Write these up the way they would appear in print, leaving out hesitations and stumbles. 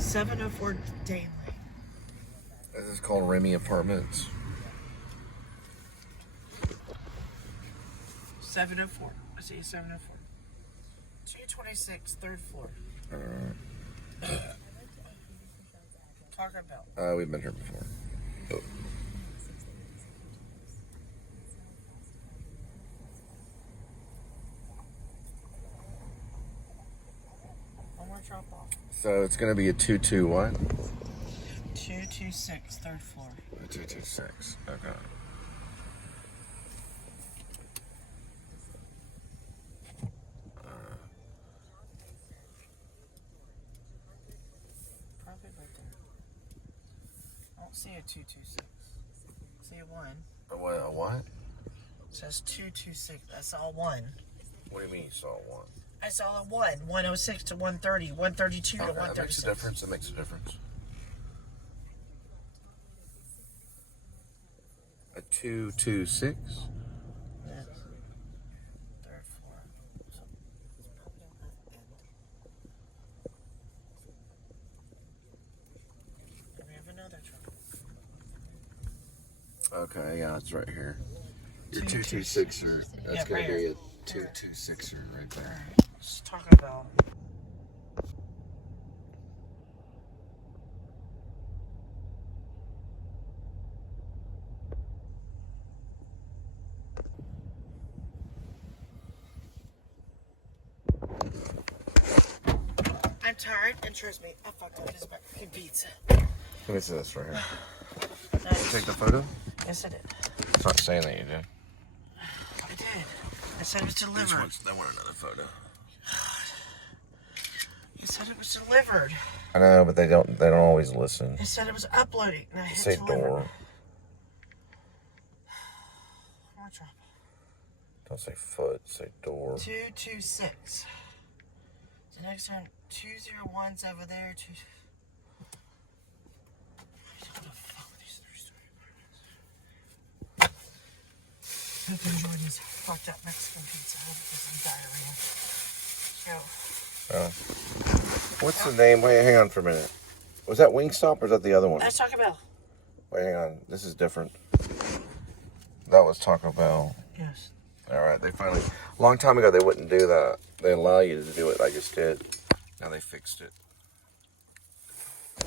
704 Dane Lane. This is called Remy Apartments. 704. I see 704. 226, third floor. Taco Bell. We've been here before. Oh. One more drop off. So it's going to be a 2-2 what? 226, third floor. 226. Okay. Probably right there. I don't see a 226. I see a 1. A what? It says 226. I saw a 1. What do you mean you saw one? I saw a 1. 106 to 130. 132 to 136. That makes a difference. That makes a difference. A 226? Yes. Third floor. So, it's probably on that end. And we have another truck. Okay, yeah, it's right here. Your 226er. That's Yeah, going right to be here. a 226er right there. Let's talk about. I'm tired, and trust me, I fucked up this fucking pizza. Let me see this right here. Nice. You take the photo? Yes, I did. It's not saying that you did. I did. I said it was delivered. They want another photo. You said it was delivered. I know, but they don't always listen. It said it was uploading. And I hit Say deliver. door. More drop. Don't say foot, say door. 226. The next time, 201's over there. What the fuck with these three-story apartments? I've enjoyed this fucked up Mexican pizza. I hope it doesn't diarrhea. Go. What's the name? Wait, hang on for a minute. Was that Wingstop or is that the other one? That's Taco Bell. Wait, hang on. This is different. That was Taco Bell. Yes. All right, they finally. A long time ago, they wouldn't do that. They allow you to do it. I just did. Now they fixed it.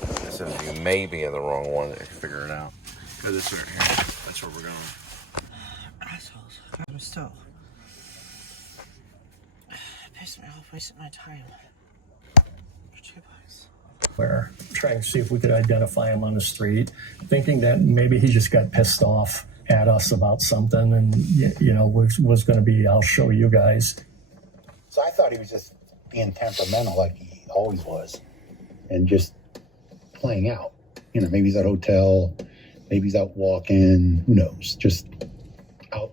It says you may be in the wrong one if you figure it out. Because it's right here. That's where we're going. Assholes. I'm still. It pissed me off wasting my time. For $2. We're trying to see if we could identify him on the street, thinking that maybe he just got pissed off at us about something and, you know, was going to be, I'll show you guys. So I thought he was just being temperamental like he always was and just playing out. You know, maybe he's at a hotel, maybe he's out walking, who knows, just out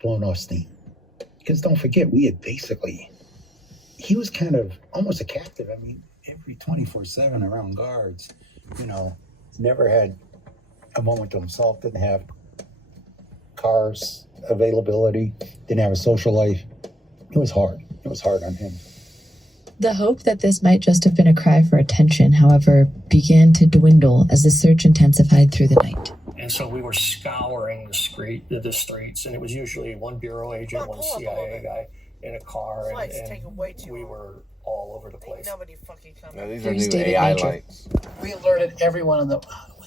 blowing off steam. Because don't forget, he was kind of almost a captive. I mean, every 24/7 around guards, you know, never had a moment to himself, didn't have cars availability, didn't have a social life. It was hard. It was hard on him. The hope that this might just have been a cry for attention, however, began to dwindle as the search intensified through the night. And so we were scouring the streets, and it was usually one bureau agent, one CIA guy in a car, and we were all over the place. Nobody fucking come. Now, these Here's are new David AI Major. lights. We alerted everyone when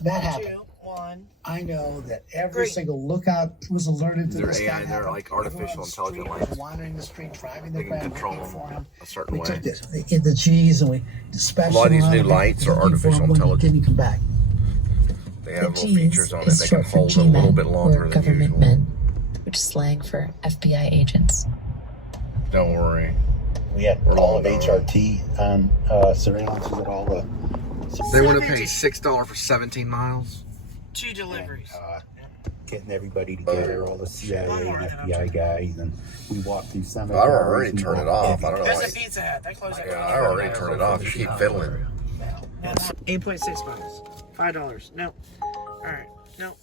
that happened. 2, 1. I know that every Great. single lookout was alerted to They're this. AI, guy they're happened. like artificial Everyone on the intelligent street, lights. wandering the street, driving They their can van, control looking for them him. a certain We way. took the G's and we dispatched A lot of these them new around, lights are looking for him artificial when he intelligence. didn't come back. They The have little G's features on it. is They can short for hold a little G-men, bit longer or than government usual. men, which is slang for FBI agents. Don't worry. We had We're all of long gone. HRT on surveillance at all the. They want to pay $6 for 17 miles. 2 deliveries. Getting everybody together, all the CIA and FBI guys, and we walked through some. I already turned it off. I don't know There's why. a Pizza Hut. They closed it. Yeah, I already turned it off. You keep fiddling. 8.6 miles. $5. No. All right. No.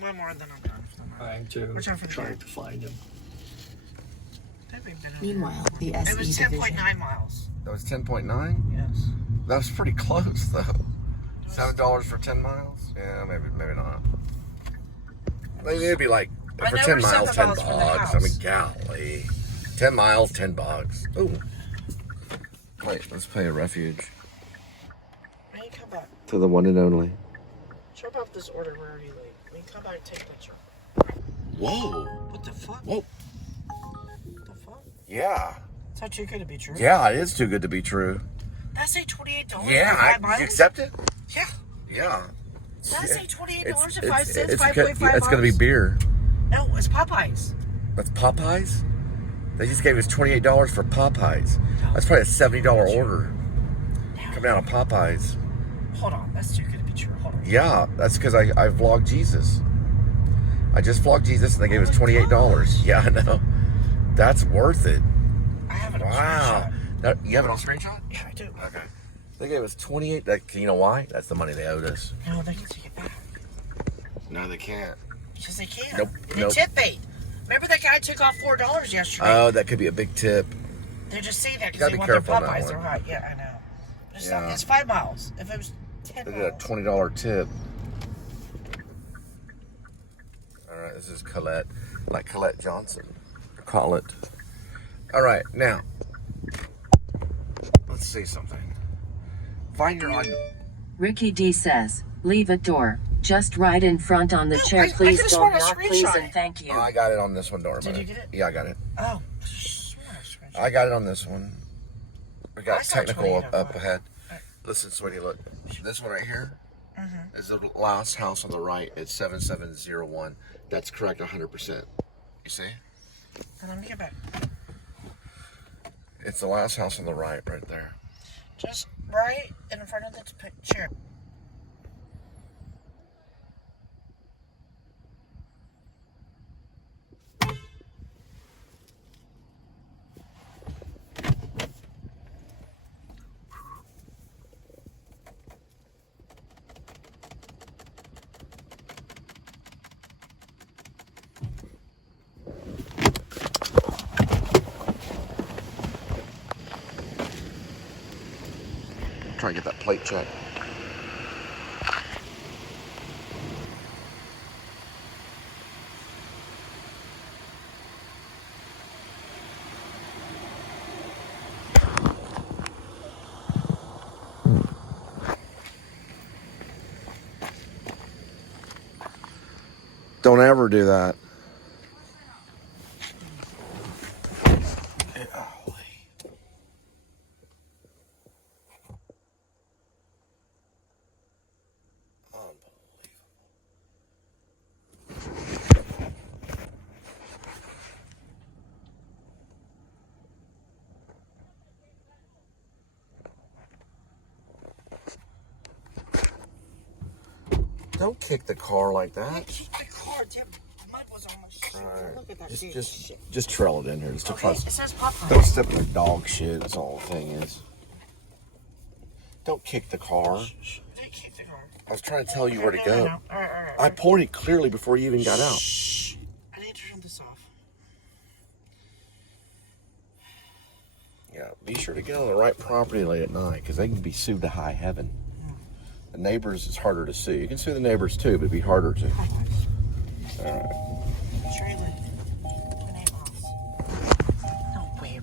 One more, then I'm done. Trying to find him. That we've been over. Meanwhile, the It SE was division 10.9 miles. That was 10.9? Yes. That was pretty close, though. $7 for 10 miles? Yeah, maybe not. Maybe it'd be like, for 10 miles, 10 bucks. I mean, golly. 10 miles, 10 bucks. Ooh. Wait, let's play a refuge. When you come back, To the one and only. drop off this order. We're already late. When you come back, take a picture. Whoa. What the fuck? Whoa. What the fuck? Yeah. It's not too good to be true. Yeah, it is too good to be true. That's like $28 Yeah, for 5 miles? you accept it? Yeah. Yeah. That's like $28 and 5 cents, It's 5.5 miles. It's going to be beer. No, it's Popeyes. That's Popeyes? They just gave us $28 for Popeyes. That's probably a $70 order. Come down on Popeyes. Hold on, that's too good to be true. Hold on. Yeah, that's because I vlogged Jesus. I just vlogged Jesus and they gave us $28. Yeah, I know. That's worth it. I have it on Wow. screenshot. You have it on screenshot? Yeah, I do. Okay. They gave us 28. You know why? That's the money they owed us. No, they can take it back. No, they can't. Because they can. Nope, The nope. tip bait. Remember that guy took off $4 yesterday? Oh, that could be a big tip. They're just saying that Gotta because they be want their careful on that Popeyes. one. They're hot. Yeah, I know. It's, Yeah. not, it's 5 miles. If it was 10 They did a miles. $20 tip. All right, this is Colette, like Colette Johnson. Call it. All right, now let's see something. Find your audio. Ricky D says, leave a door just right in front on the chair, I please. could've Don't sworn I knock, please, screenshot and it. thank you. Oh, I got it on this one, Dora. Did you get it? Yeah, I got it. Oh. I got it on this one. We I got saw technical 28 up on ahead. Listen, sweetie, look. This one right here is the last house on the right. It's 7701. That's correct 100%. You see? And let me get back. It's the last house on the right there. Just right in front of the chair. Try to get that plate check. Don't ever do that. Don't kick the car like that. Keep the car, dude. Mud was on my shit. Alright. Look at that dude. Shit. Just trail it in here. Just to Okay, try. it says Popeyes. Don't step in the dog shit. That's all the thing is. Don't kick the car. Shh. Don't kick the car. I was trying to tell you where to No, go. no, no. All right. I pointed clearly before you even got out. Shh. I need to turn this off. Yeah, be sure to get on the right property late at night because they can be sued to high heaven. The neighbors is harder to sue. You can sue the neighbors too, but it'd be harder to. Alright. Trailer. The name house. No way. It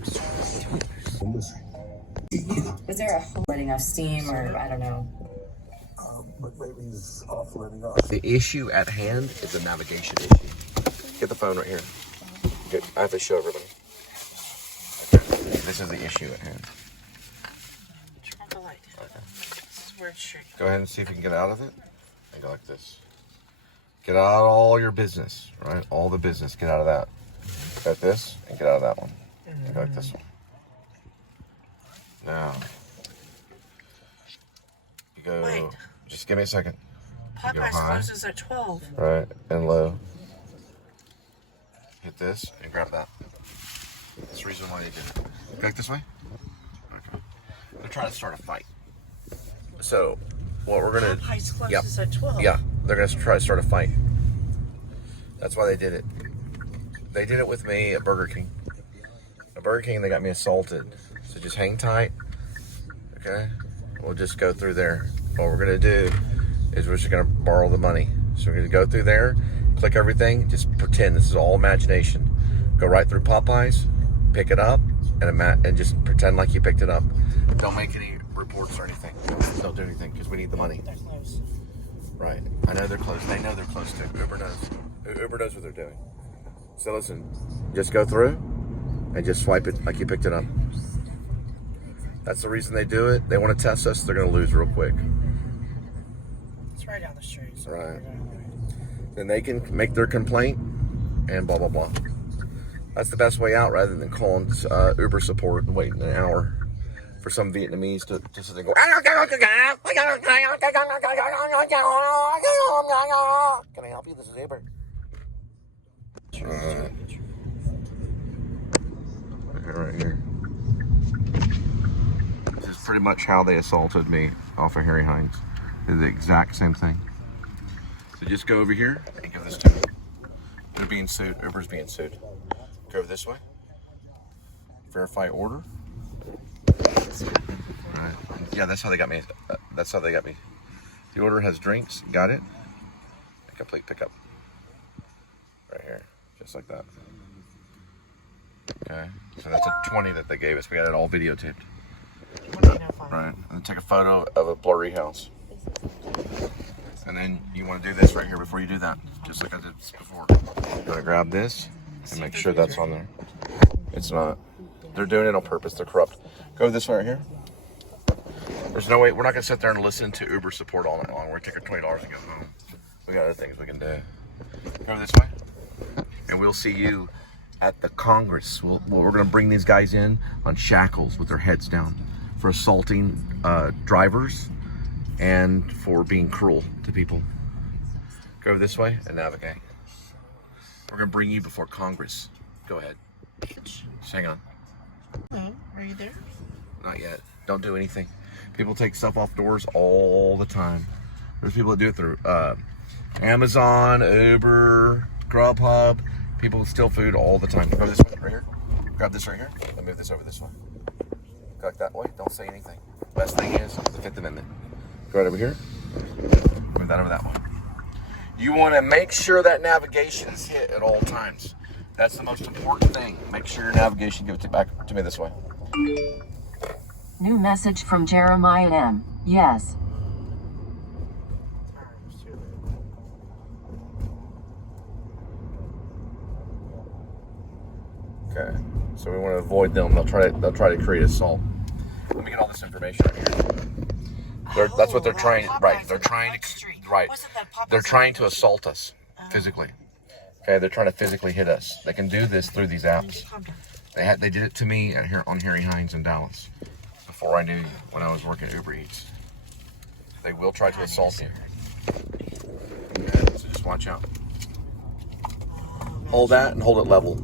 was Is there a letting off steam or I don't know? But maybe he's off letting off. The issue at hand is a navigation issue. Get the phone right here. Good. I have to show everybody. Okay. This is the issue at hand. turn off the light. This is where it's shaking. Go ahead and see if you can get out of it. And go like this. Get out all your business, right? All the business. Get out of that. Got this and get out of that one. And go like this one. Now, you go. Wait. Just give me a second. You go Popeyes high, closes at 12. right, and low. Hit this and grab that. That's the reason why they did it. Back this way. Okay. They're trying to start a fight. So, what we're gonna. Popeyes closes Yep. at 12. Yeah, they're gonna try to start a fight. That's why they did it. They did it with me at Burger King. At Burger King, they got me assaulted. So just hang tight. Okay? we'll just go through there. What we're gonna do is we're just gonna borrow the money. So we're gonna go through there, click everything, just pretend this is all imagination. Go right through Popeyes, pick it up, and just pretend like you picked it up. Don't make any reports or anything. Don't do anything because we need the money. They're close. Right. I know they're close. They know they're close too. Uber knows. Uber knows what they're doing. So listen, just go through and just swipe it like you picked it up. That's the reason they do it. They want to test us. They're going to lose real quick. It's right down the street. So Right. Then they can make their complaint and blah, blah, blah. That's the best way out rather than calling Uber support and waiting an hour for some Vietnamese to sit there and go, can I help you? This is Uber. Right here. This is pretty much how they assaulted me off of Harry Hines. They did the exact same thing. So just go over here and give this to me. They're being sued. Uber's being sued. Go over this way. Verify order. Right. Yeah, that's how they got me. That's how they got me. The order has drinks. Got it. A complete pickup. Right here, just like that. Okay, so that's a 20 that they gave us. We got it all videotaped. Right, and then take a photo of a blurry house. And then you want to do this right here before you do that, just like I did before. You're gonna grab this and make sure that's on there. It's not. They're doing it on purpose. They're corrupt. Go this way right here. There's no way. We're not gonna sit there and listen to Uber support all night long. We're gonna take our $20 and go home. We got other things we can do. Go this way. And we'll see you at the Congress. We're going to bring these guys in on shackles with their heads down for assaulting drivers and for being cruel to people. Go this way and navigate. We're going to bring you before Congress. Go ahead. Just hang on. Hello, are you there? Not yet. Don't do anything. People take stuff off doors all the time. There's people that do it through Amazon, Uber, Grubhub. People steal food all the time. Go this way, right here. Grab this right here. I'll move this over this way. Go like that way. Don't say anything. Best thing is the Fifth Amendment. Go right over here. Move that over that way. You want to make sure that navigation is hit at all times. That's the most important thing. Make sure your navigation gives it back to me this way. New message from Jeremiah M. Yes. Okay, so we want to avoid them. They'll try to create assault. Let me get all this information right here. That's what they're trying. Right, they're trying to. Right, they're trying to assault us physically. Okay, they're trying to physically hit us. They can do this through these apps. They did it to me on Harry Hines in Dallas before I knew you, when I was working at Uber Eats. They will try to assault you. Okay, so just watch out. Hold that and hold it level.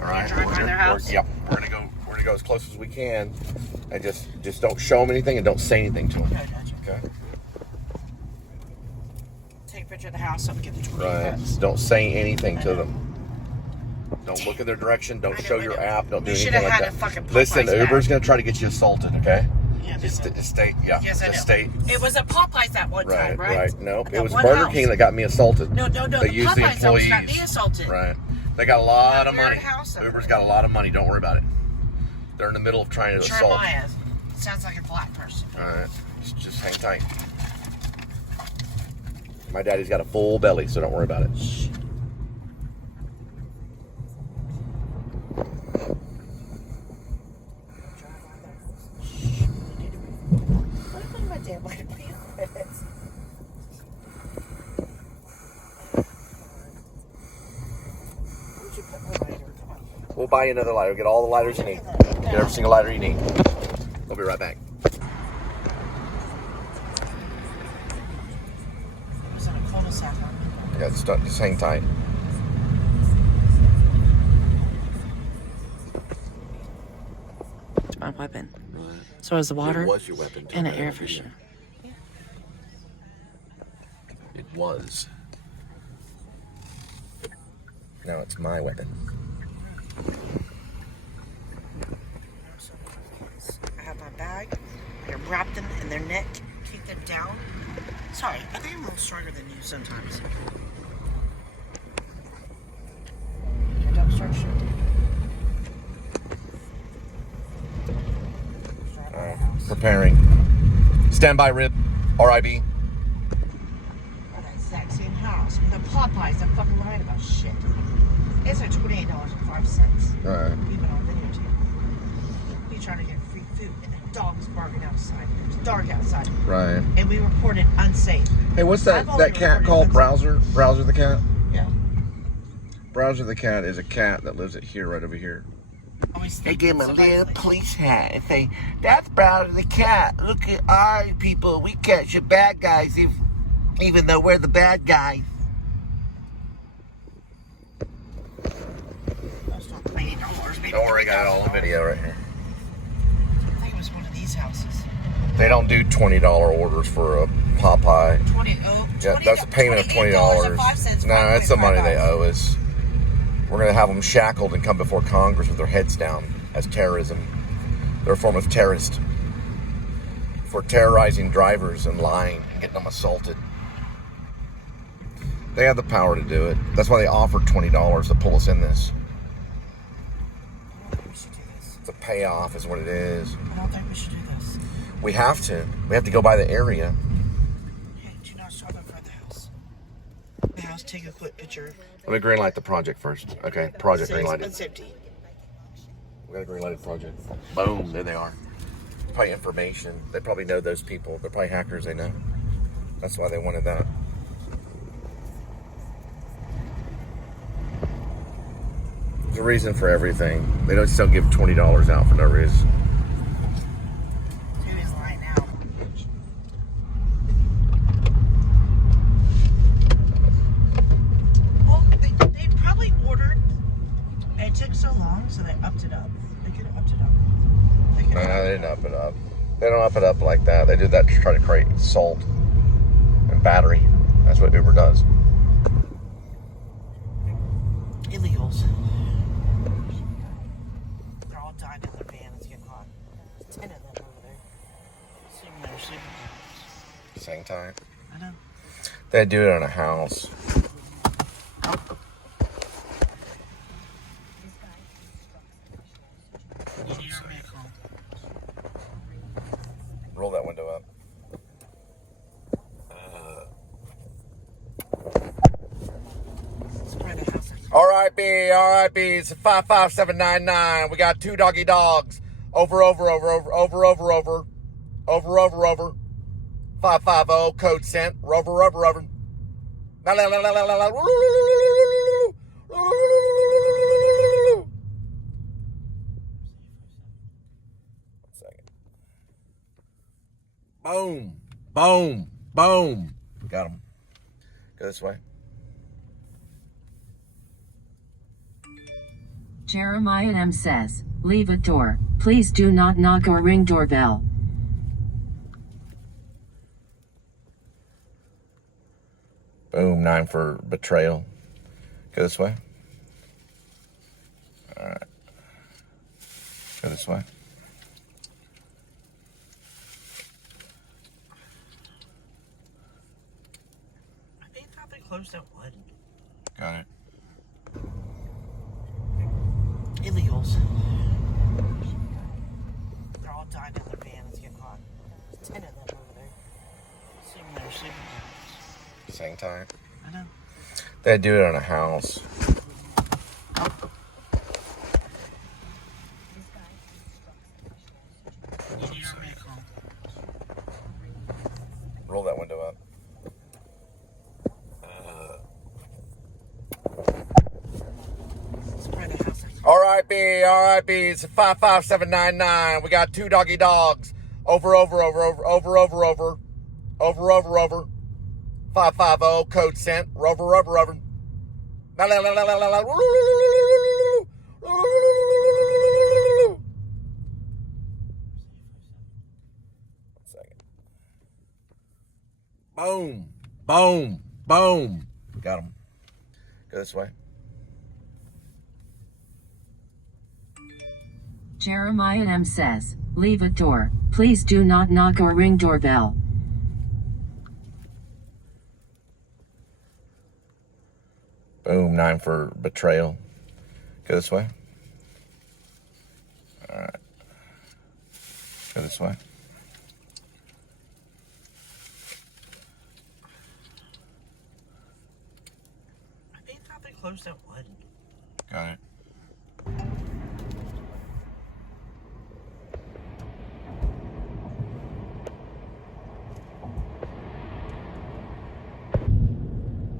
All right. Drive by their house? Yep. We're gonna go as close as we can, and just don't show them anything and don't say anything to them. Okay, gotcha. Okay. Take a picture of the house so I can get the 20 Right. bucks. Don't say anything to them. Don't look in their direction. Don't show your app. Don't do anything like had that. a fucking Popeyes Listen, bag. Uber's gonna try to get you assaulted. Okay. Yeah, Just stay. Yeah. yes, I know. Just stay. It was a Popeyes that one time, right? Right. Nope. That It was one Burger house. King that got me assaulted. No. They The used the Popeyes that was employees. got me assaulted. Right. They got a lot of Weird money. house over Uber's there. got a lot of money. Don't worry about it. They're in the middle of trying to assault. Jeremiah. Sounds like a black person. All right. Just hang tight. My daddy's got a full belly, so don't worry about it. We'll buy you another lighter. Get all the lighters you need. Get every single lighter you need. We'll be right back. Yeah, just hang tight. It's my weapon. So is the water It was your weapon. and an air freshener. It was. Now it's my weapon. I have my bag, your wrap them in their neck, keep them down. Sorry, I think I'm a little stronger than you sometimes. Don't start shooting. Preparing. Standby rib. RIB. Or that exact same house. The Popeyes, I'm fucking lying about shit. It's like $28.05. Right. Even on videotape. We tried to get free food, and the dog was barking outside. It was dark outside. Right. And we reported unsafe. Hey, what's that cat called? Browser? Browser the cat? Yeah. Browser the cat is a cat that lives right over here. They give him a little police hat and say, "That's Browser the cat. Look at our people. We catch the bad guys even though we're the bad guys." Don't worry, I got it all on video right here. I think it was one of these houses. They don't do $20 orders for a Popeye. Yeah, that's a payment of $20. No, that's the money they owe us. We're going to have them shackled and come before Congress with their heads down as terrorism. They're a form of terrorist for terrorizing drivers and lying and getting them assaulted. They have the power to do it. That's why they offered $20 to pull us in this. It's a payoff is what it is. I don't think we should do this. We have to. We have to go by the area. Hey, do not stop in front of the house. The house, take a quick picture. Let me green light the project first. Okay, project green lighted. It's empty. We got a green lighted project. Boom, there they are. Probably information. They probably know those people. They're probably hackers they know. That's why they wanted that. There's a reason for everything. They don't still give $20 out for no reason. Who is lying now? Well, they probably ordered, and it took so long, so they upped it up. They could have upped it up. No, they didn't up it up. They don't up it up like that. They did that to try to create salt and battery. That's what Uber does. Illegals. They're all dying in their van. It's getting hot. There's 10 of them over there. Sleeping there, sleeping there. Same time. I know. They do it in a house. Roll that window up. RIP, RIP, it's a 55799. We got 2 doggy dogs. Over. 550, code sent. Rover. Boom. Got him. Go this way. Jeremiah M. says, leave a door. Please do not knock or ring doorbell. Boom, 9 for betrayal. Go this way. Alright. Go this way. I think they closed that one. Got it. Illegals. They're all dying in their van. It's getting hot. There's 10 of them over there. Sleeping there, sleeping there. Same time. I know. They do it in a house. Roll that window up. RIP, it's a 55799. We got 2 doggy dogs. Over. 550, code sent. Rover. Boom. Got him. Go this way. Jeremiah M. says, leave a door. Please do not knock or ring doorbell. Boom, 9 for betrayal. Go this way. All right. Go this way. I think they closed at 1. Got it.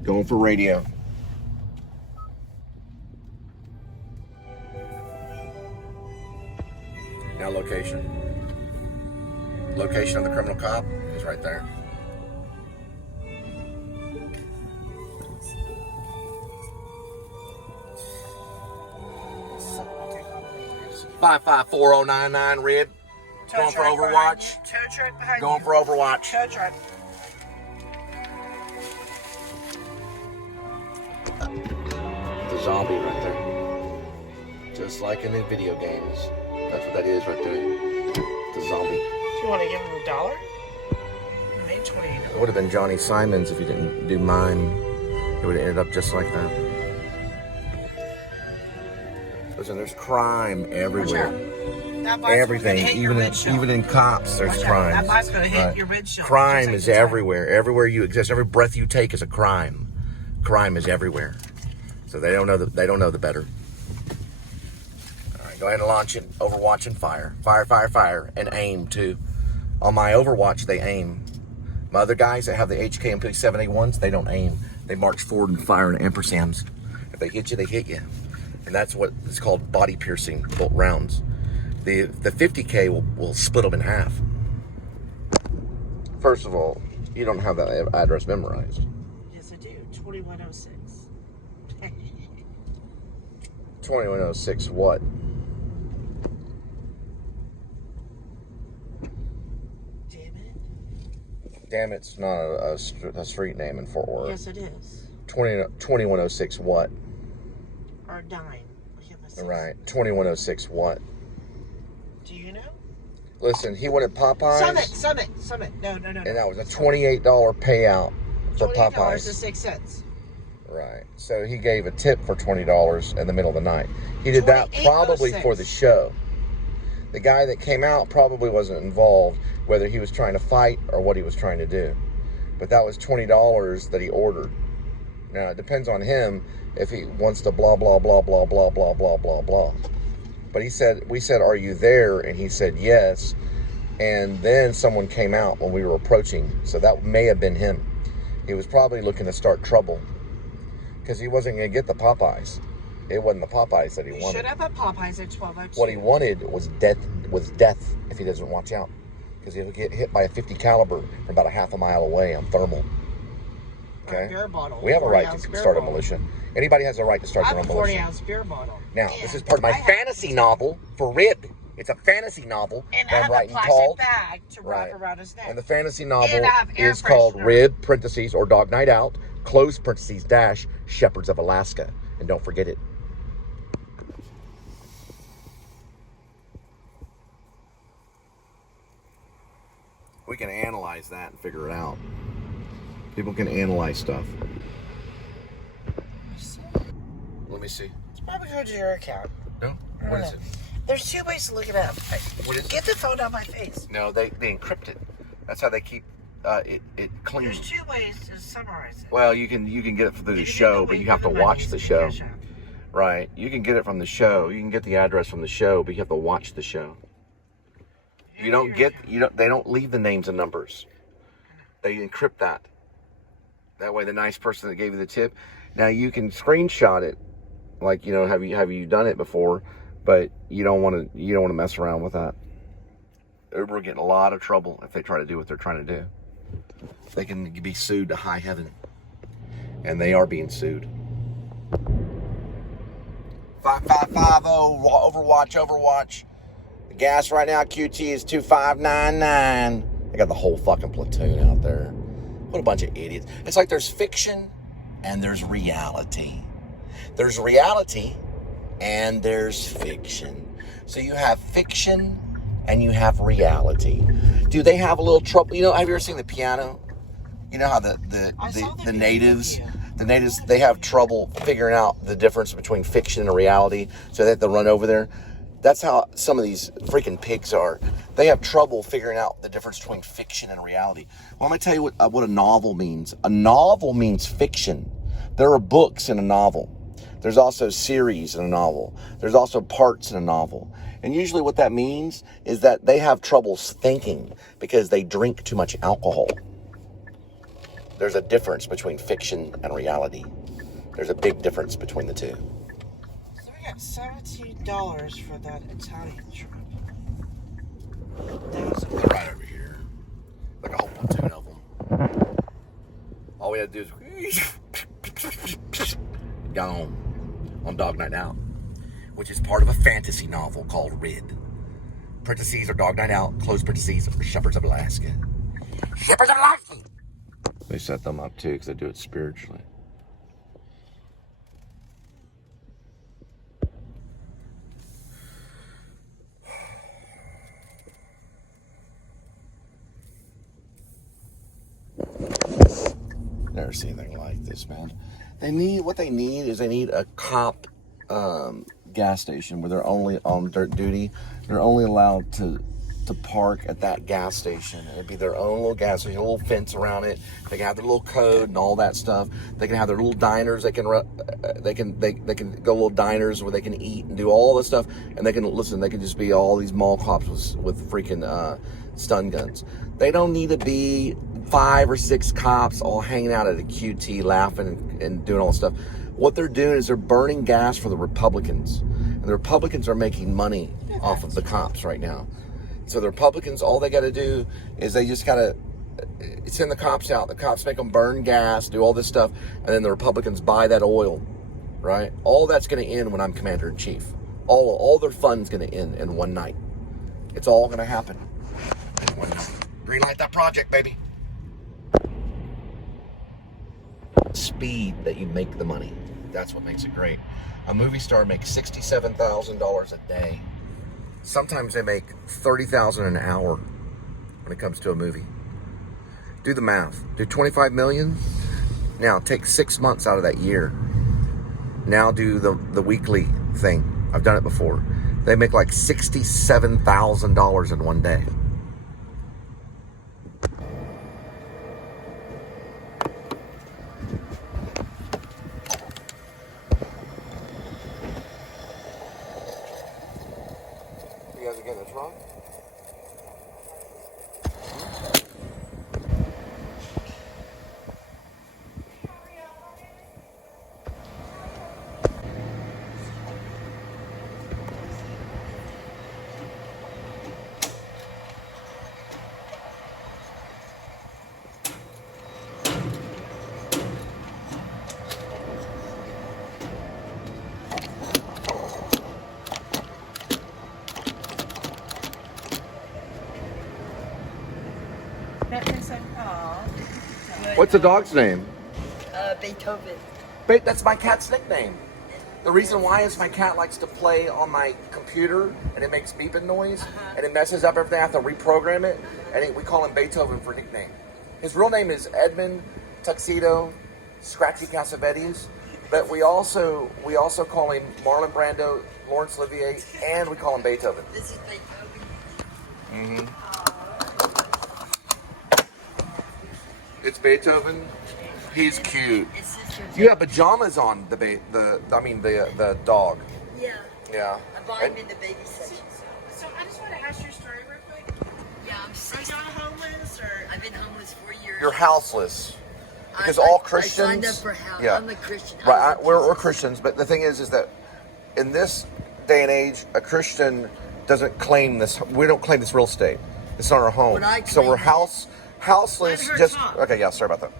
Going for radio. Now location. Location of the criminal cop is right there. Five 54099 red. Going for Overwatch. Tow truck behind Going you. for Overwatch. Tow truck. The zombie right there. Just like in the video games. That's what that is right there. The zombie. Do you want to give him $1? I made $28. It would have been Johnny Simons if you didn't do mime. It would have ended up just like that. Listen, there's crime everywhere. That bike's Everything, gonna hit your even in cops, there's Watch out. crime. That bike's gonna hit your windshield. Crime Just is like the time. everywhere. Everywhere you exist, every breath you take is a crime. Crime is everywhere. So they don't know the better. All right, go ahead and launch it. Overwatch and fire, fire, and aim too. On my Overwatch, they aim. My other guys that have the HKMP 7A1s, they don't aim. They march forward and fire in ampersands. If they hit you, they hit you. And that's what is called body piercing bolt rounds. The 50K will split them in half. First of all, you don't have that address memorized. Yes, I do. 2106. 2106 what? Damn it. Damn, it's not a street name in Fort Worth. Yes, it is. 2106 what? Or 9. Right. 2106 what? Do you know? Listen, he wanted Popeyes. Summit. No. And that was a $28 payout for Popeyes. $28.06. Right. So he gave a tip for $20 in the middle of the night. He did that probably for the show. The guy that came out probably wasn't involved, whether he was trying to fight or what he was trying to do. But that was $20 that he ordered. Now, it depends on him if he wants to blah, blah, blah, blah, blah, blah, blah, blah, blah. But we said, are you there? And he said, yes. And then someone came out when we were approaching. So that may have been him. He was probably looking to start trouble because he wasn't going to get the Popeyes. It wasn't the Popeyes that he wanted. Should have a Popeyes at 1202. What he wanted was death if he doesn't watch out. Because he'll get hit by a 50 caliber from about a half a mile away on thermal. Okay? Beer bottle. We have a right to start a militia. Anybody has a right to start their own militia. I have a 40-ounce beer bottle. Now, this is part of my fantasy novel for Rib. It's a fantasy novel and that I'm writing I have a plastic called. bag to wrap around his neck. And the fantasy novel air is called freshener. Rib, parentheses, or Dog Night Out, close parentheses, dash, Shepherds of Alaska. And don't forget it. We can analyze that and figure it out. People can analyze stuff. Let me see. It's probably go to your account. No? What is it? There's 2 ways to look it up. What is it? Get the phone out my face. No, they encrypt it. That's how they keep it clean. There's 2 ways to summarize it. Well, you can get it through the show, but you have to watch the show. Right. You can get it from the show. You can get the address from the show, but you have to watch the show. They don't leave the names and numbers. They encrypt that. That way the nice person that gave you the tip. Now you can screenshot it, like, have you done it before, but you don't want to mess around with that. Uber will get in a lot of trouble if they try to do what they're trying to do. They can be sued to high heaven. And they are being sued. 5550 Overwatch. The gas right now, QT, is 2599. They got the whole fucking platoon out there. What a bunch of idiots. It's like there's fiction and there's reality. There's reality and there's fiction. So you have fiction and you have reality. Do they have a little trouble? You know, have you ever seen the piano? You know how the natives, they have trouble figuring out the difference between fiction and reality, so they have to run over there. That's how some of these freaking pigs are. They have trouble figuring out the difference between fiction and reality. Well, I'm going to tell you what a novel means. A novel means fiction. There are books in a novel. There's also series in a novel. There's also parts in a novel. And usually what that means is that they have trouble thinking because they drink too much alcohol. There's a difference between fiction and reality. There's a big difference between the two. So we got $17 for that Italian trip. They're right over here. Like a whole platoon of them. All we had to do is gone on Dog Night Out, which is part of a fantasy novel called Rid. Parentheses are Dog Night Out, close parentheses are Shepherds of Alaska. Shepherds of Alaska! They set them up too because they do it spiritually. Never seen anything like this, man. What they need is a cop gas station where they're only on dirt duty. They're only allowed to park at that gas station. It'd be their own little gas station, a little fence around it. They can have their little code and all that stuff. They can have their little diners. They can go little diners where they can eat and do all this stuff. And they can just be all these mall cops with freaking stun guns. They don't need to be 5 or 6 cops all hanging out at a QT laughing and doing all this stuff. What they're doing is they're burning gas for the Republicans. And the Republicans are making money off of the cops right now. So the Republicans, all they got to do is they just got to send the cops out. The cops make them burn gas, do all this stuff, and then the Republicans buy that oil, right? All that's going to end when I'm commander-in-chief. All their fun's going to end in one night. It's all going to happen in one night. Green light that project, baby. Speed that you make the money. That's what makes it great. A movie star makes $67,000 a day. Sometimes they make $30,000 an hour when it comes to a movie. Do the math. Do 25 million. Now take 6 months out of that year. Now do the weekly thing. I've done it before. They make like $67,000 in one day. You guys are getting this wrong? What's the dog's name? Beethoven. That's my cat's nickname. The reason why is my cat likes to play on my computer and it makes beeping noise and it messes up everything. I have to reprogram it, and we call him Beethoven for nickname. His real name is Edmund Tuxedo Scratchy Cassavetes, but we also call him Marlon Brando, Laurence Olivier, and we call him Beethoven. This is Beethoven. Mm-hmm. It's Beethoven. He's cute. You have pajamas on the dog. Yeah. Yeah. I bought him in the baby section. So I just want to ask your story real quick. Yeah, I'm 60. Are y'all homeless or? I've been homeless 4 years. You're houseless. Because all Christians. I signed up for house. Yeah. I'm a Christian. Right. We're Christians, but the thing is that in this day and age, a Christian doesn't claim this. We don't claim this real estate. It's not our home. So we're houseless. Just okay. Yeah. Sorry about that.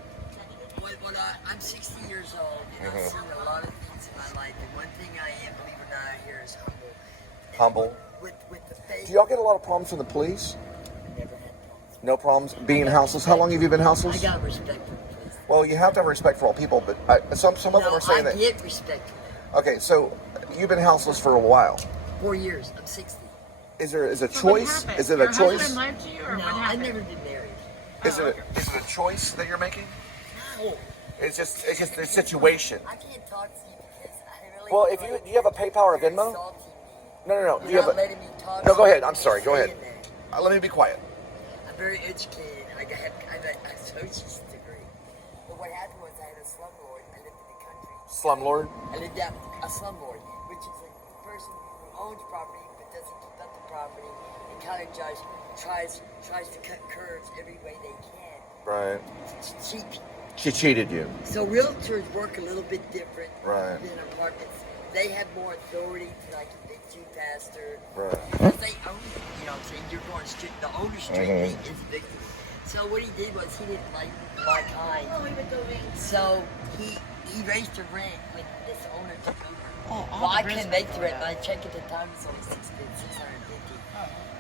I'm 60 years old, and I've seen a lot of things in my life, and one thing I am, believe it or not, here is humble. Humble. With the faith. Do y'all get a lot of problems from the police? Never had problems. No problems being houseless. How long have you been houseless? I got respect for the police. Well, you have to have respect for all people, but some of them are saying that. I get respect for them. Okay, so you've been houseless for a while. 4 years. I'm 60. Is it a So what choice? happened? Is it Your a choice? husband left you, or No, what I've happened? never been married. Is it a choice that you're making? No. It's just a situation. I can't talk to you because I really. Well, if you do you have a PayPal or Venmo? No. Do you have You're not a? letting me talk. No, go to ahead. you. I'm sorry. Go You're ahead. saying that. Let me be quiet. I'm very educated. I have an associate's degree. But what happened was I had a slumlord. I lived in the country. Slumlord. I lived out a slumlord, which is a person who owns property but doesn't keep up the property and kind of just tries to cut curves every way they can. Right. To cheat people. She cheated you. So realtors work a little bit different Right. than apartments. They have more authority to like evict you faster. Right. Because they own it. You know what I'm saying? You're going straight, the owner straight is evicted. So what he did was he didn't like my kind. So he raised the rent when this owner took over. Well, I couldn't make the rent. My check at the time was only $650.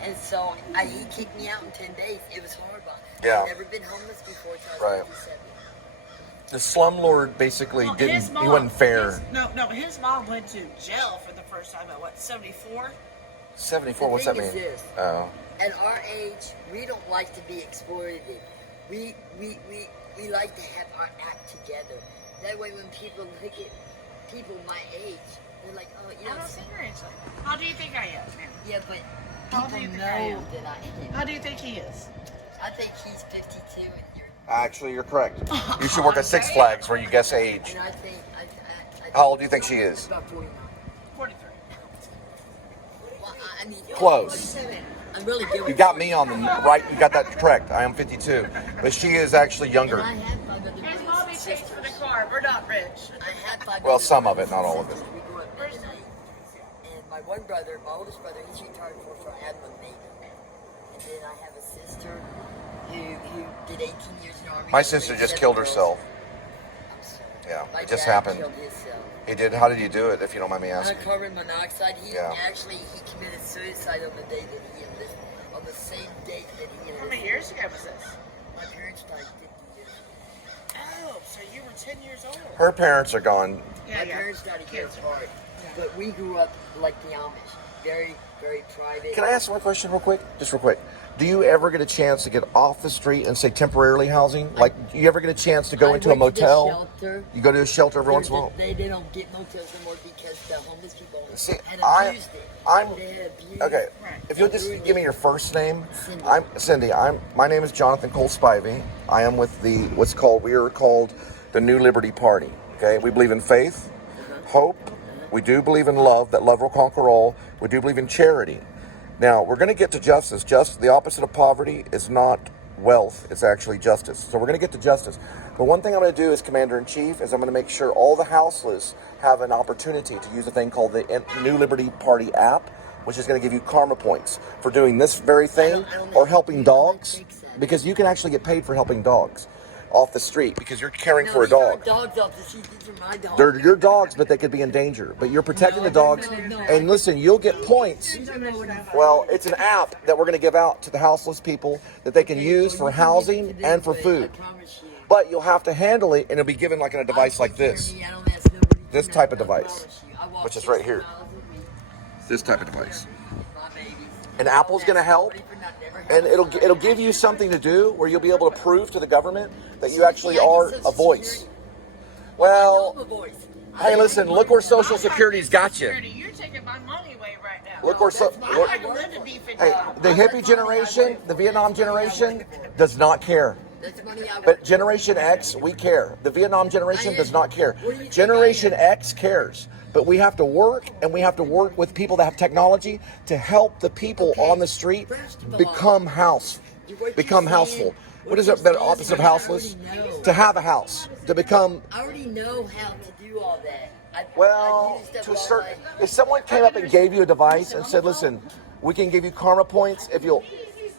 And so he kicked me out in 10 days. It was horrible. Yeah. I'd never been homeless before until I was Right. 57. The slumlord basically his he mom- wasn't fair. His mom went to jail for the first time at what, 74? 74. The What's that thing mean? is this. Oh. At our age, we don't like to be exploited. We like to have our act together. That way when people look at people my age, they're like, oh, you know. I don't see your age like that. How do you think I am? Yeah, but How old do people you know think I am? that I am. How do you think he is? I think he's 52 and you're. Actually, you're correct. You should work at Six Flags where you guess age. And I think. How old do you think she is? About 49. 43. Well, I mean. Close. I'm really good with You got me on the right. You got that correct. I am 52, but she is actually younger. And I had 5 other His brothers mommy and pays for the sisters. car. We're not rich. I had 5 Well, other some of brothers it, not and all of it. sisters. We grew up Mennonite. And my one brother, my oldest brother, he's retired for admin Navy. And then I have a sister who did 18 years in the Army. My sister just killed herself. I'm sorry. Yeah, My it just dad happened. killed himself. He did. How did you do it, if you don't mind me On asking? carbon monoxide. He Yeah. actually committed suicide on the day that he enlisted. On the same date that he enlisted. How many years ago was this? My parents died 50 years ago. Oh, so you were 10 years old. Her parents are gone. My parents died a year apart. But we grew up like the Amish. Very, very private. Can I ask one question real quick? Just real quick. Do you ever get a chance to get off the street and say temporarily housing? Like, do you ever get a chance to go I into a went to the motel? shelter. You go to a shelter every once in a while? They don't get motels anymore because the homeless people See, had I'm- abused it. I'm- They had abused Okay, Right. if you'll just give me your first name. Cindy. I'm Cindy. My name is Jonathan Cole Spivey. I am with we are called the New Liberty Party. Okay, we believe in faith, hope. We do believe in love, that love will conquer all. We do believe in charity. Now, we're going to get to justice. The opposite of poverty is not wealth, it's actually justice. So we're going to get to justice. But one thing I'm going to do as Commander-in-Chief is I'm going to make sure all the houseless have an opportunity to use a thing called the New Liberty Party app, which is going to give you karma points for doing this very thing I don't or know. helping I dogs, think so. because you can actually get paid for helping dogs off the street because you're caring No, for a these aren't dog. dogs off the street. These are my dogs. They're your dogs, but they could be in danger. But you're protecting the dogs. No. And listen, you'll get points. Well, it's an app that we're going to give out to the houseless people that they can use for housing and for food. I promise you. But you'll have to handle it, and it'll be given like in a device like this. I don't ask nobody for This nothing, type of I device, promise you. I walk which is right 60 here. miles a week. This type of device. My babies. And Apple's going to help, and it'll give you something to do where you'll be able to prove to the government that you actually are a voice. Well, hey, listen, look where Social Security's got you. You're taking my money away right now. Look where I can live to be 50. Hey, the hippie generation, the Vietnam generation, does not care. That's money I work But Generation X, we care. The Vietnam generation does not care. Generation X cares. But we have to work, and we have to work with people that have technology to help the people on the street become houseful. What is the opposite of houseless? To have a house. To become, I already know how to do all that. well, to a certain, if someone came up and gave you a device and said, listen, we can give you karma points if you'll,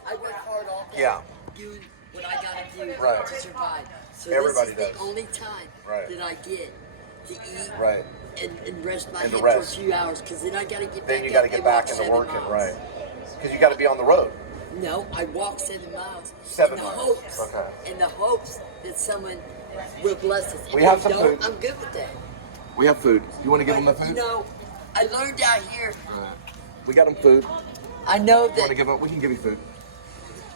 I work hard all day. Yeah. Doing what I gotta do Right. to survive. So Everybody this is does. the only time Right. that I get to eat right. and rest my And head to for a rest. few hours because then I gotta get back Then you got to up get and back walk into 7 working, miles. right? Because you got to be on the road. No, I walk 7 miles. 7 in the miles. hopes, Okay. in the hopes that someone will bless us. If We have they some don't, food. I'm good with that. We have food. You want to give them the But, food? you know, I learned out here. We got them food. I know You want to that give up? We can give you food.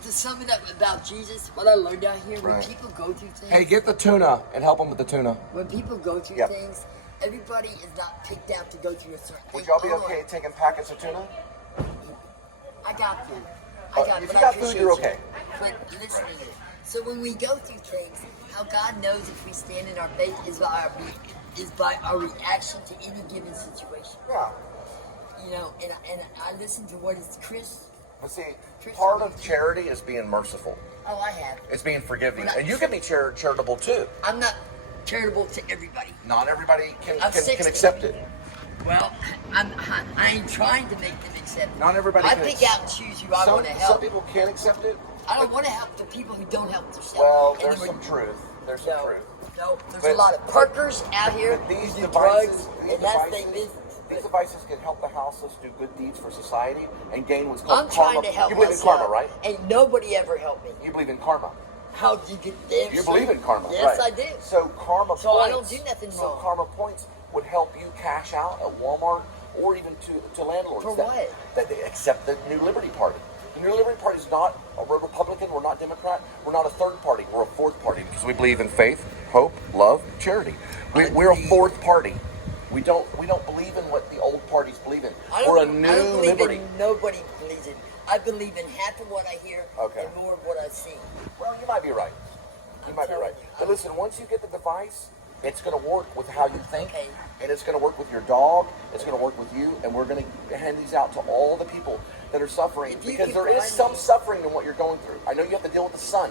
to sum it up about Jesus, what I learned out here, when Right. people go through things, Hey, get the tuna and help them with the tuna. when people go through Yep. things, everybody is not picked out to go through a certain thing. Would y'all be Hold okay on. taking packets of tuna? I got food. If but you I got food, appreciate you're you. okay. But listen to this. So when we go through things, how God knows if we stand in our faith is by our reaction to any given situation. Yeah. You know, and I listen to what is Chris. But see, part of charity is being merciful. Oh, I have. It's being forgiving. But And you can be charitable too. I'm not charitable to everybody. Not everybody can I'm 60. accept it. Well, I ain't trying to make them accept it. Not everybody I can pick accept- out and choose who I want to Some help. people can't accept it. I don't want to help the people who don't help themselves. Well, And there's then some truth. There's some truth. No, there's But- a lot of Parkers out here But these who do devices, drugs, and that's their business. these devices can help the houseless do good deeds for society and gain what's called I'm karma. trying to help You believe myself. in karma, right? Ain't nobody ever helped me. You believe in karma. How do you get there? You believe in karma, Yes, right? I do. So karma So points. I don't do nothing So wrong. karma points would help you cash out at Walmart or even to landlords For that, what? that they accept the New Liberty Party. The New Liberty Party is not a Republican. We're not Democrat. We're not a third party. We're a fourth party because we believe in faith, hope, love, charity. We're a fourth party. We don't believe in what the old parties believe in. We're a new I don't believe liberty. in nobody believes in. I believe in half of what I hear Okay. and more of what I see. Well, you might be right. You might be right. But listen, once you get the device, it's going to work with how you think, Okay. and it's going to work with your dog. It's going to work with you, and we're going to hand these out to all the people that are suffering If you because can there is find some me- suffering in what you're going through. I know you have to deal with the sun.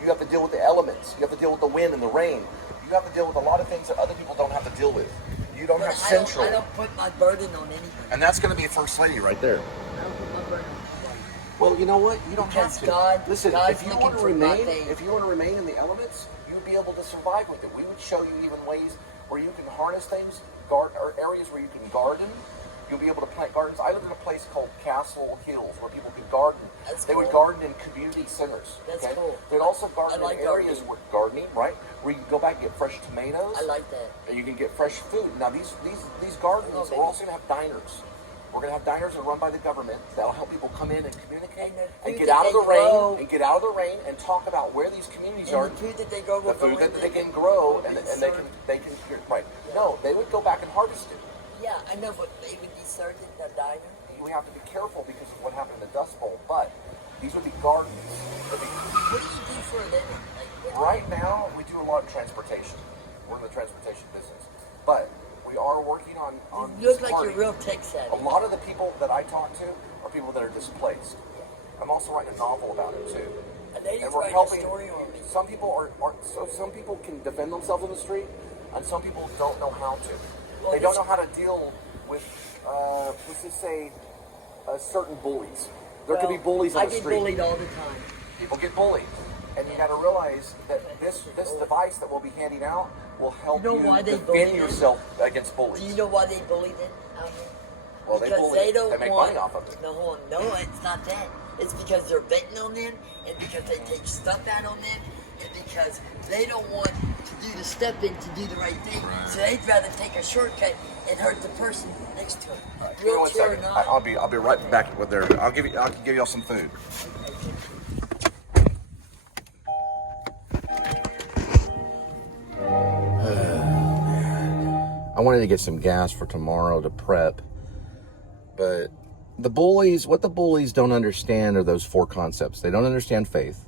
You have to deal with the elements. You have to deal with the wind and the rain. You have to deal with a lot of things that other people don't have to deal with. You don't But have central. I don't put my burden on anybody. And that's going to be a first lady right there. I don't put my burden on anybody. Well, you know what? You don't Because have to. God- Listen, God's if you looking want to for my remain, faith. if you want to remain in the elements, you'd be able to survive with it. We would show you even ways where you can harness things, or areas where you can garden. You'll be able to plant gardens. I lived in a place called Castle Hills where people could garden. That's They would cool. garden in community centers. That's okay? cool. They'd also garden I like in areas gardening. where gardening, right? Where you can go back and get fresh tomatoes. I like that. And you can get fresh food. Now these gardens, Oh, baby. we're also gonna have diners. We're gonna have diners that are run by the government that'll help people come in and communicate And the and food get that out of the they grow. rain and get out of the rain and talk about where these communities are. And the food that they grow will The food go that in they there. can grow and Be they can right. No, they would go back and harvest it. Yeah, I know, but they would be served in the diner. We have to be careful because of what happened in the Dust Bowl, but these would be gardens. They'd be- What do you do for a living? Like, what- Right now, we do a lot of transportation. We're in the transportation business, but we are working on You look this like party. you're real tech savvy. A lot of the people that I talk to are people that are displaced. I'm also writing a novel about it too. A lady's And we're writing helping. a story on me. Some people some people can defend themselves on the street, and some people don't know how to. Well, They don't this- know how to deal with, let's just say, certain bullies. There could be bullies on I the get street. bullied all the time. People get bullied, and you got to realize that this device that we'll be handing out will help You know why they bully defend them? yourself against bullies. Do you know why they bully them out here? Well, they because bully. they don't They make want, money off of it. No, it's not that. It's because they're betting on them, and because they take stuff out on them, and because they don't want to do the step in to do the right thing. So they'd rather take a shortcut and hurt the person next to them. Give me one Wheelchair or second. not. I'll be right back with their. I'll give y'all some food. I wanted to get some gas for tomorrow to prep, but what the bullies don't understand are those four concepts. They don't understand faith.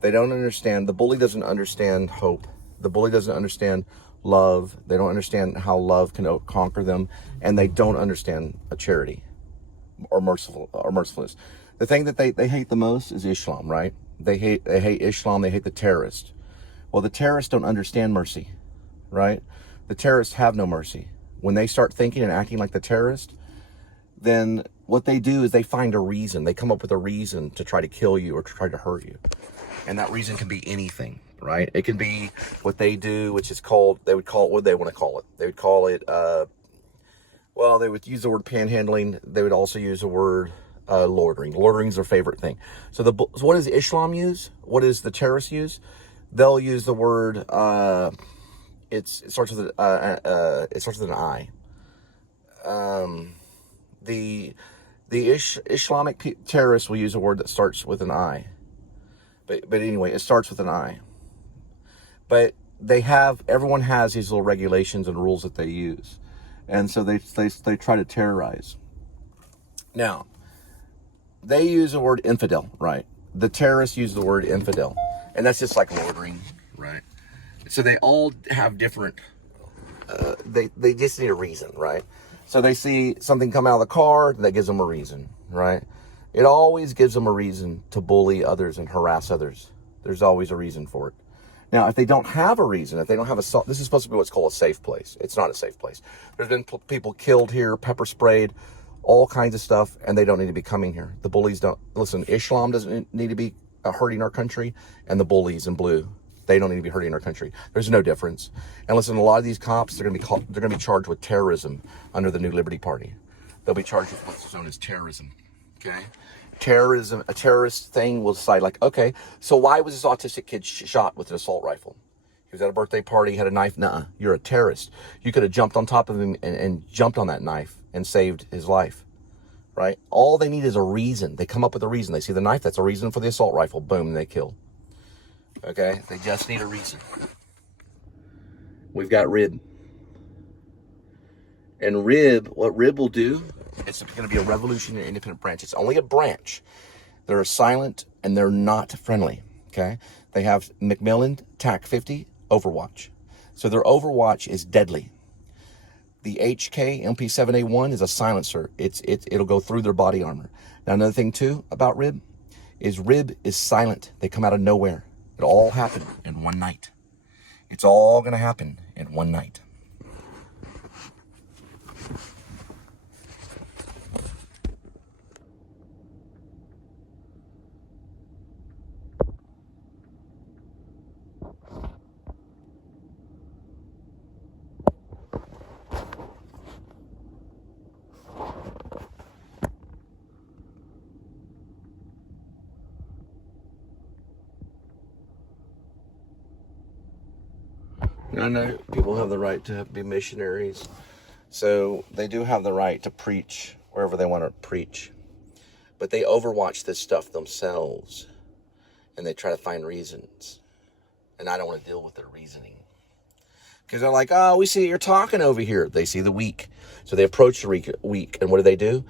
They don't understand, the bully doesn't understand hope. The bully doesn't understand love. They don't understand how love can conquer them, and they don't understand a charity or mercifulness. The thing that they hate the most is Islam, right? They hate Islam. They hate the terrorists. Well, the terrorists don't understand mercy, right? The terrorists have no mercy. When they start thinking and acting like the terrorist, then what they do is they find a reason. They come up with a reason to try to kill you or to try to hurt you. And that reason can be anything, right? It can be what they do, which is called, they would call it, what do they want to call it? They would call it, well, they would use the word panhandling. They would also use the word loitering. Loitering's their favorite thing. So what does Islam use? What does the terrorists use? They'll use the word, it starts with an I. The Islamic terrorists will use a word that starts with an I. But anyway, it starts with an I. But everyone has these little regulations and rules that they use. And so they try to terrorize. Now, they use the word infidel, right? The terrorists use the word infidel. And that's just like loitering, right? So they all have different, they just need a reason, right? So they see something come out of the car, that gives them a reason, right? It always gives them a reason to bully others and harass others. There's always a reason for it. Now, if they don't have a reason, if they don't have this is supposed to be what's called a safe place. It's not a safe place. There's been people killed here, pepper sprayed, all kinds of stuff, and they don't need to be coming here. The bullies don't, listen, Islam doesn't need to be hurting our country, and the bullies in blue, they don't need to be hurting our country. There's no difference. And listen, a lot of these cops, they're going to be charged with terrorism under the New Liberty Party. They'll be charged with what's known as terrorism, okay? Terrorism, a terrorist thing will decide, like, okay, so why was this autistic kid shot with an assault rifle? He was at a birthday party, had a knife. Nuh-uh, you're a terrorist. You could have jumped on top of him and jumped on that knife and saved his life, right? All they need is a reason. They come up with a reason. They see the knife, that's a reason for the assault rifle. Boom, they kill. Okay, they just need a reason. We've got Rib. And Rib, what Rib will do, it's going to be a revolutionary independent branch. It's only a branch. They're silent and they're not friendly, okay? They have Macmillan TAC 50 Overwatch. So their Overwatch is deadly. The HK MP7A1 is a silencer. It'll go through their body armor. Now, another thing, too, about Rib is silent. They come out of nowhere. It all happened in one night. It's all going to happen in one night. I know people have the right to be missionaries, so they do have the right to preach wherever they want to preach, but they overwatch this stuff themselves, and they try to find reasons, and I don't want to deal with their reasoning, because they're like, oh, we see you're talking over here. They see the weak, so they approach the weak, and what do?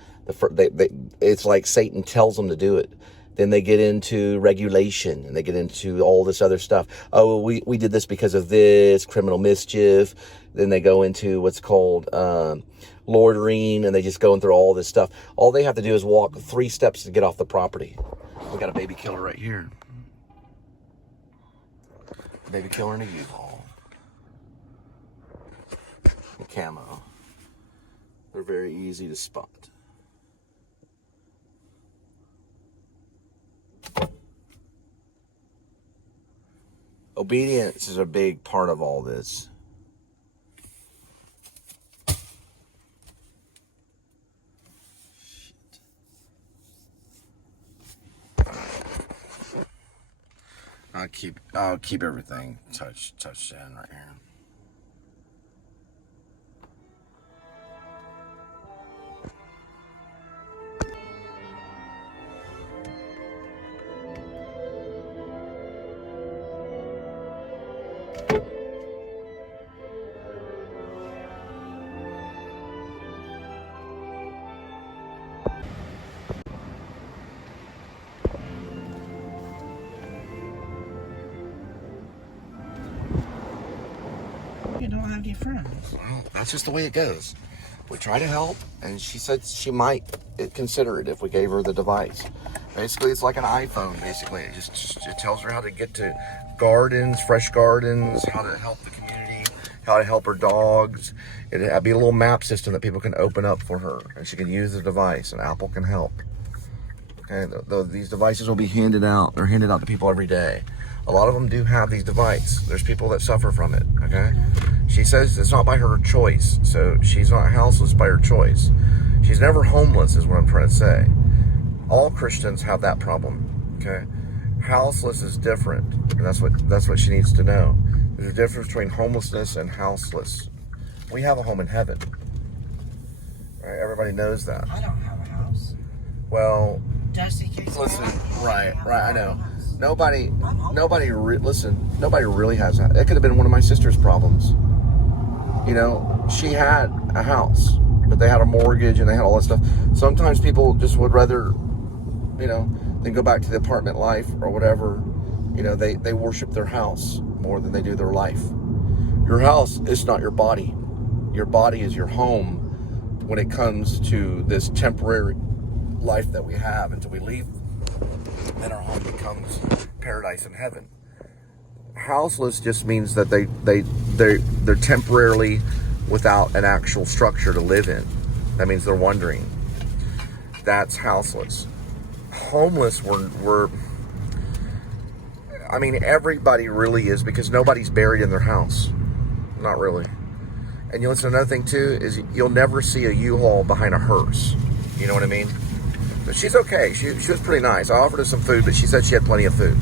It's like Satan tells them to do it. Then they get into regulation, and they get into all this other stuff. Oh, we did this because of this, criminal mischief. Then they go into what's called loitering, and they just going through all this stuff. All they have to do is walk 3 steps to get off the property. We got a baby killer right here. A baby killer in a U-Haul. A camo. They're very easy to spot. Obedience is a big part of all this. Shit. I'll keep everything touched in right here. You don't have any friends. Well, that's just the way it goes. We try to help, and she said she might consider it if we gave her the device. Basically, it's like an iPhone, basically. It tells her how to get to gardens, fresh gardens, how to help the community, how to help her dogs. It'd be a little map system that people can open up for her, and she can use the device, and Apple can help. Okay, these devices will be handed out. They're handed out to people every day. A lot of them do have these devices. There's people that suffer from it, okay? She says it's not by her choice, so she's not houseless by her choice. She's never homeless, is what I'm trying to say. All Christians have that problem, okay? Houseless is different, and that's what she needs to know. There's a difference between homelessness and houseless. We have a home in heaven, right? Everybody knows that. I don't have a house. Well, Just in case. listen, right, I know. Nobody really has that. It could have been one of my sister's problems. You know, she had a house, but they had a mortgage and they had all that stuff. Sometimes people just would rather, you know, than go back to the apartment life or whatever. You know, they worship their house more than they do their life. Your house is not your body. Your body is your home when it comes to this temporary life that we have until we leave. Then our home becomes paradise and heaven. Houseless just means that they're temporarily without an actual structure to live in. That means they're wandering. That's houseless. Homeless, I mean, everybody really is, because nobody's buried in their house. Not really. And you listen, another thing too is you'll never see a U-Haul behind a hearse. You know what I mean? But she's okay. She was pretty nice. I offered her some food, but she said she had plenty of food.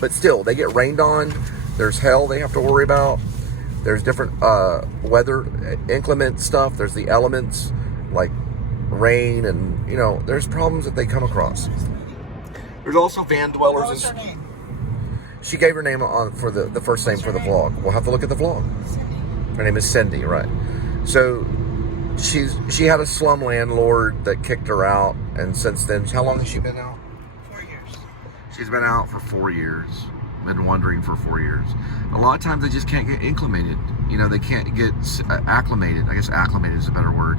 But still, they get rained on. There's hell they have to worry about. There's different weather, inclement stuff. There's the elements like rain, and you know, there's problems that they come across. There's also van dwellers. What was her name? She gave her name on for the first name for the vlog. We'll have to look at the vlog. Her name is Cindy, right? So she had a slum landlord that kicked her out, and since then, how long has she been out? 4 years. She's been out for 4 years. Been wandering for 4 years. A lot of times they just can't get acclimated. You know, they can't get acclimated. I guess acclimated is a better word.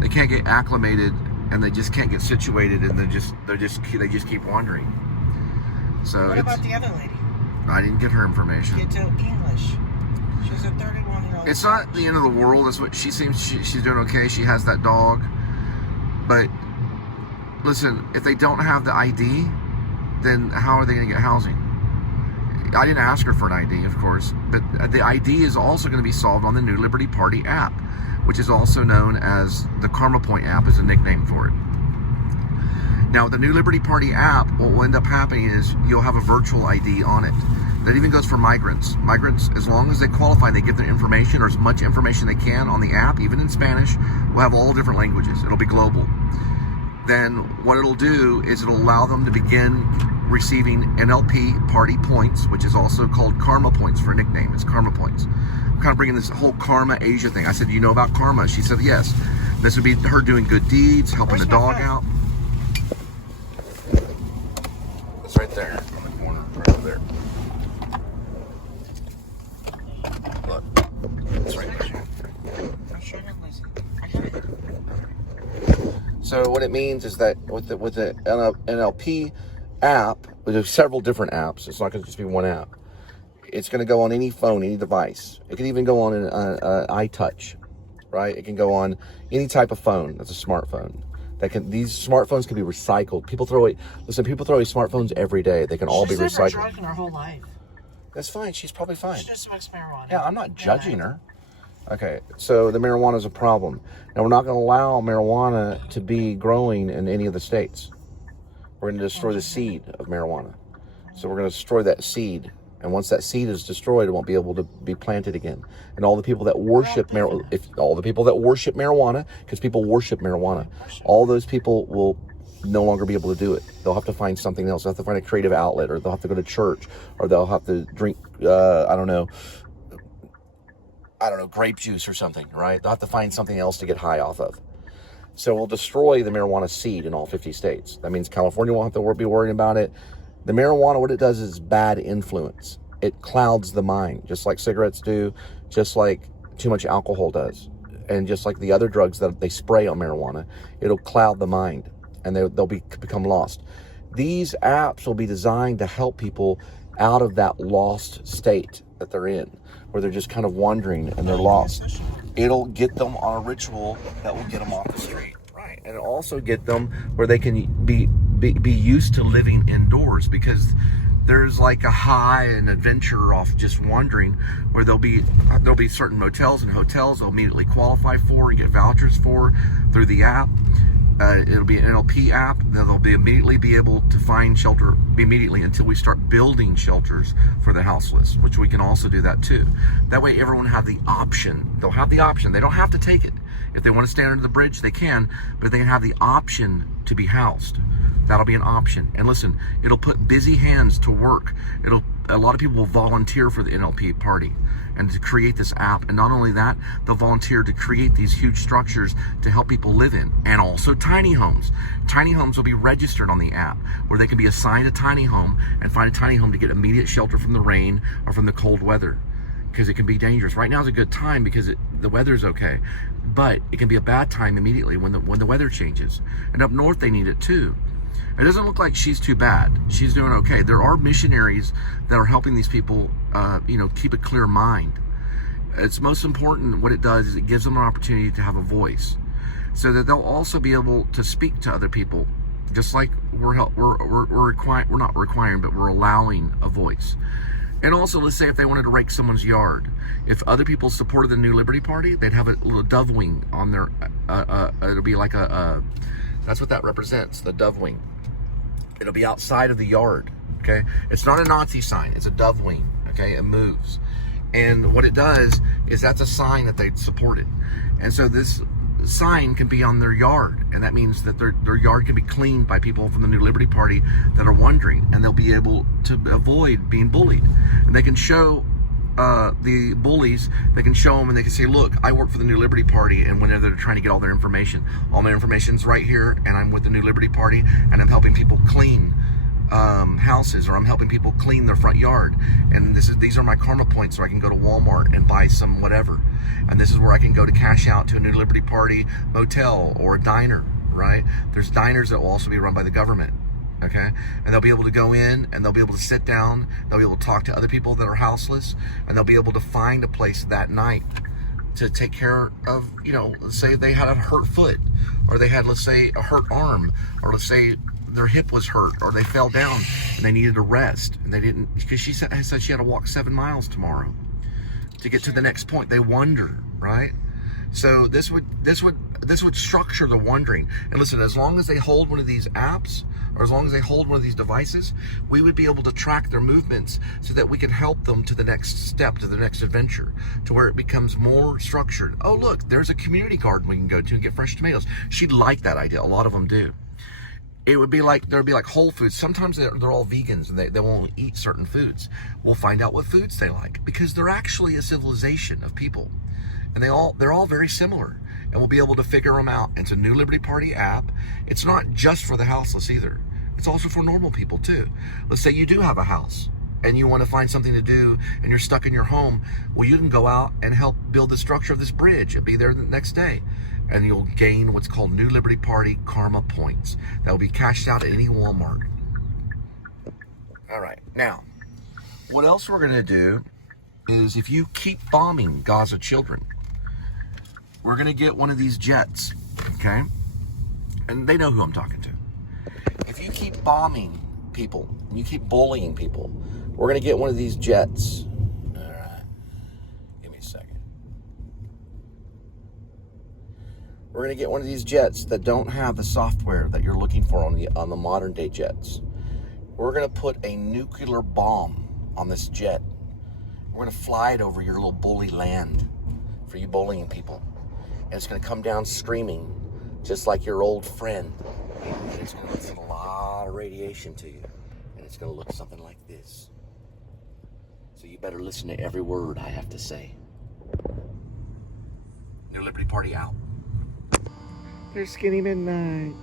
They can't get acclimated, and they just can't get situated, and they just keep wandering. So What about the other lady? I didn't get her information. Get to English. She's a 31-year-old. It's not the end of the world. That's what she seems. She's doing okay. She has that dog. But listen, if they don't have the ID, then how are they going to get housing? I didn't ask her for an ID, of course, but the ID is also going to be solved on the New Liberty Party app, which is also known as the Karma Point app, is a nickname for it. Now, the New Liberty Party app, what will end up happening is you'll have a virtual ID on it. That even goes for migrants. Migrants, as long as they qualify, they give their information, or as much information they can on the app, even in Spanish. We'll have all different languages. It'll be global. Then what it'll do is it'll allow them to begin receiving NLP party points, which is also called karma points for a nickname. It's karma points. I'm kind of bringing this whole karma Asia thing. I said, you know about karma? She said, yes. This would be her doing good deeds, helping the dog out. It's right there on the corner, right over there. Look, it's right there. I'm sure that was. I got it. So what it means is that with the NLP app, there's several different apps. It's not going to just be one app. It's going to go on any phone, any device. It can even go on an iTouch, right? It can go on any type of phone that's a smartphone. These smartphones can be recycled. People throw away smartphones every day. They can all be recycled. She's never drunk in her whole life. That's fine. She's probably fine. She just smokes marijuana. Yeah, I'm not judging her. Okay, so the marijuana is a problem. Now, we're not going to allow marijuana to be growing in any of the states. We're going to destroy the seed of marijuana. So we're going to destroy that seed. And once that seed is destroyed, it won't be able to be planted again. And all the people that worship marijuana, because people worship marijuana, all those people will no longer be able to do it. They'll have to find something else. They'll have to find a creative outlet, or they'll have to go to church, or they'll have to drink, I don't know, grape juice or something, right? They'll have to find something else to get high off of. So we'll destroy the marijuana seed in all 50 states. That means California won't have to be worrying about it. The marijuana, what it does is bad influence. It clouds the mind, just like cigarettes do, just like too much alcohol does. And just like the other drugs that they spray on marijuana, it'll cloud the mind, and they'll become lost. These apps will be designed to help people out of that lost state that they're in, where they're just kind of wandering and they're lost. It'll get them on a ritual that will get them off the street. Right. And it'll also get them where they can be used to living indoors, because there's like a high and adventure off just wandering, where there'll be certain motels and hotels they'll immediately qualify for and get vouchers for through the app. It'll be an NLP app that they'll immediately be able to find shelter immediately until we start building shelters for the houseless, which we can also do that too. That way everyone have the option. They'll have the option. They don't have to take it. If they want to stand under the bridge, they can, but they have the option to be housed. That'll be an option. And listen, it'll put busy hands to work. A lot of people will volunteer for the NLP party and to create this app. And not only that, they'll volunteer to create these huge structures to help people live in. And also tiny homes. Tiny homes will be registered on the app where they can be assigned a tiny home and find a tiny home to get immediate shelter from the rain or from the cold weather, because it can be dangerous. Right now is a good time because the weather's okay, but it can be a bad time immediately when the weather changes. And up north they need it too. It doesn't look like she's too bad. She's doing okay. There are missionaries that are helping these people, keep a clear mind. It's most important. What it does is it gives them an opportunity to have a voice, so that they'll also be able to speak to other people, just like we're not requiring, but we're allowing a voice. And also, let's say if they wanted to rake someone's yard, if other people supported the New Liberty Party, they'd have a little dove wing on their. It'll be like that's what that represents, the dove wing. It'll be outside of the yard, okay? It's not a Nazi sign, it's a dove wing, okay? It moves. And what it does is that's a sign that they support it. And so this sign can be on their yard, and that means that their yard can be cleaned by people from the New Liberty Party that are wondering, and they'll be able to avoid being bullied. And they can show the bullies, they can show them and they can say, look, I work for the New Liberty Party, and whenever they're trying to get all their information, all my information's right here, and I'm with the New Liberty Party, and I'm helping people clean houses, or I'm helping people clean their front yard, and these are my karma points, so I can go to Walmart and buy some whatever, and this is where I can go to cash out to a New Liberty Party motel or a diner, right? There's diners that will also be run by the government. Okay, and they'll be able to go in and they'll be able to sit down, they'll be able to talk to other people that are houseless, and they'll be able to find a place that night to take care of, let's say they had a hurt foot, or they had, let's say, a hurt arm, or let's say their hip was hurt, or they fell down and they needed a rest, and they didn't, because she said she had to walk 7 miles tomorrow to get to the next point. They wonder, right? So this would structure the wondering. And listen, as long as they hold one of these apps, or as long as they hold one of these devices, we would be able to track their movements so that we can help them to the next step, to the next adventure, to where it becomes more structured. Oh, look, there's a community garden we can go to and get fresh tomatoes. She'd like that idea. A lot of them do. It would be like, there'd be like Whole Foods. Sometimes they're all vegans and they won't eat certain foods. We'll find out what foods they like, because they're actually a civilization of people. And they're all very similar. And we'll be able to figure them out. It's a New Liberty Party app. It's not just for the houseless either. It's also for normal people too. Let's say you do have a house and you want to find something to do and you're stuck in your home. Well, you can go out and help build the structure of this bridge and be there the next day. And you'll gain what's called New Liberty Party karma points that will be cashed out at any Walmart. All right, now, what else we're gonna do is, if you keep bombing Gaza children, we're gonna get one of these jets, okay? And they know who I'm talking to. If you keep bombing people and you keep bullying people, we're gonna get one of these jets. All right, give me a second. We're gonna get one of these jets that don't have the software that you're looking for on the modern day jets. We're gonna put a nuclear bomb on this jet. We're gonna fly it over your little bully land for you bullying people. And it's gonna come down screaming, just like your old friend. And it's gonna send a lot of radiation to you. And it's gonna look something like this. So you better listen to every word I have to say. New Liberty Party out. There's Skinny Midnight.